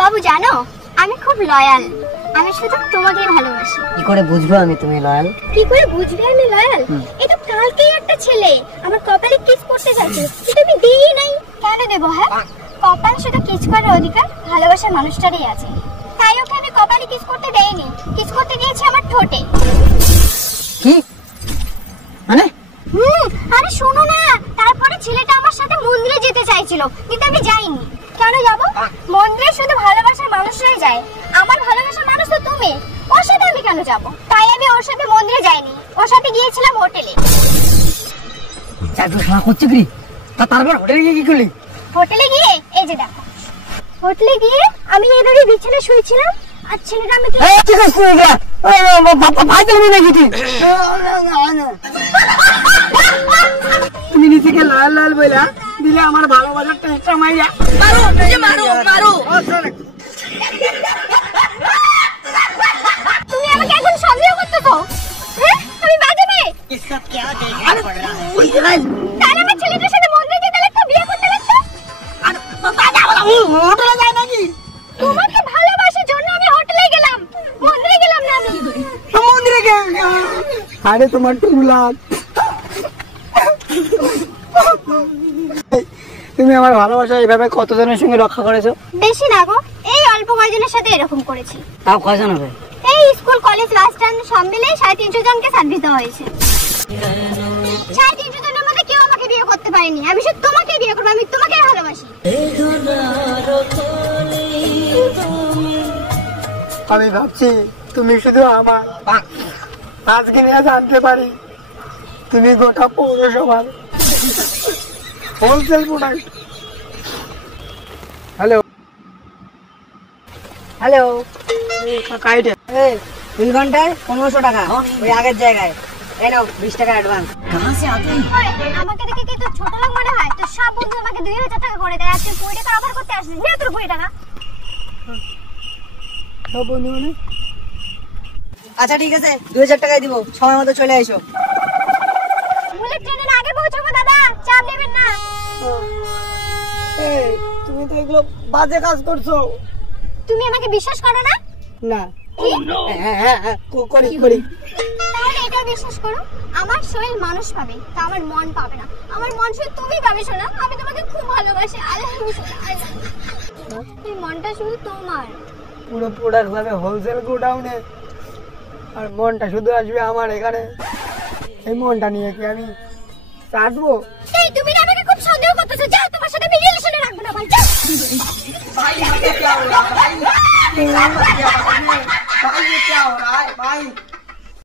বাবু জানো আমি খুব লয়াল, আমি শুধু তোমাকেই ভালোবাসি। কি করে বুঝবো আমি তুমি লয়াল? কি করে বুঝবে আমি লয়াল? এটা কালকেই একটা ছেলে আমার কপালে কিস করতে যাচ্ছে, কিন্তু আমি দিই নাই। কেন দেব? হ্যাঁ, কপাল শুধু কিস করার অধিকার ভালোবাসার মানুষটারই আছে, তাই ওকে আমি কপালে কিস করতে দেইনি, কিস করতে দিয়েছি আমার ঠোঁটে। কি মানে? আরে শোনো না, তারপরে ছেলেটা আমার সাথে মন্দিরে যেতে চাইছিল, কিন্তু আমি যাইনি। কেন যাব? মন্দিরে শুধু ভালোবাসার মানুষরাই যায়, আমার ভালোবাসার মানুষ তো তুমি, ওর সাথে আমি কেন যাব? তাই আমি ওর সাথে মন্দিরে যাইনি, ওর সাথে গিয়েছিলাম হোটেলে। চাকরি খাওয়া করছে কি? তারপর হোটেলে গিয়ে কি করলি? হোটেলে গিয়ে এই যে দেখো, হোটেলে গিয়ে আমি এইভাবে বিছানায় শুয়েছিলাম, আর ছেলেটা আমাকে কি করছিস এটা? ভাই তুমি নাকি তুই? তুমি নিজেকে লাল লাল বইলা দিলে আমার ভালোবাসার টেস্টটা মাইরা মারো, মারো মারো। তুমি আমাকে এখন সন্দেহ করতেছো? হ্যাঁ, আমি বাজে মেয়ে? তাহলে আমার ছেলেটার সাথে মন্দিরে যেতে লাগতো, বিয়ে করতে লাগতো। হোটেলে যায় নাকি? তোমাকে ভালোবাসার জন্য আমি হোটেলে গেলাম, মন্দিরে গেলাম না। আমি মন্দিরে গেলাম। আরে তোমার টুলাল, তুমি আমার ভালোবাসা এইভাবে কতজনের সঙ্গে রক্ষা করেছো? বেশি না গো, এই অল্প কয়েকজনের সাথে এরকম করেছি। তাও কয়জন হবে? এই স্কুল কলেজ বাস স্ট্যান্ড সব মিলে 350 জনকে সার্ভিস দেওয়া হয়েছে। 350 জনের মধ্যে কেউ আমাকে বিয়ে করতে পারেনি, আমি শুধু তোমাকে বিয়ে করবো, আমি তোমাকেই ভালোবাসি। আমি ভাবছি তুমি শুধু আমার, আজকে নিয়ে জানতে পারি তুমি গোটা পৌরসভার হোলসেল প্রোডাক্ট। হ্যালো হ্যালো, কাইটে 2 ঘন্টায় 1500 টাকা ওই আগের জায়গায়। এই নাও 20 টাকা অ্যাডভান্স। কাহা সে আতে? আমাকে দেখে কি তোর ছোট লোক মনে হয়? তোর সব বন্ধু আমাকে 2000 টাকা করে দেয়, আর তুই 20 টাকা অফার করতে আসছিস, দে তোর 20 টাকা। সব বন্ধু মানে? আচ্ছা ঠিক আছে, 2000 টাকাই দিব, সময় মতো চলে এসো। বুলেট ট্রেনের আগে পৌঁছাবো দাদা, চাপ নেবেন না। এই তুমি তো এগুলো বাজে কাজ করছো। তুমি আমাকে বিশ্বাস করো না? না। হ্যাঁ করি করি। তাহলে এটা বিশ্বাস করো, আমার শরীর মানুষ পাবে, তা আমার মন পাবে না। আমার মন শুধু তুমি পাবে শোনা, আমি তোমাকে খুব ভালোবাসি। আল্লাহ এই মনটা শুধু তোমার। পুরো প্রোডাক্ট যাবে হোলসেল গোডাউনে, আর মনটা শুধু আসবে আমার এখানে। এই মনটা নিয়ে কি আমি চাটবো? এই তুমি না আমাকে খুব সন্দেহ করতেছো, যাও তোমার সাথে আমি রিলেশনে রাখবো না ভাই, যাও। भाई ये क्या हो रहा है भाई? भाई ये क्या हो रहा है भाई?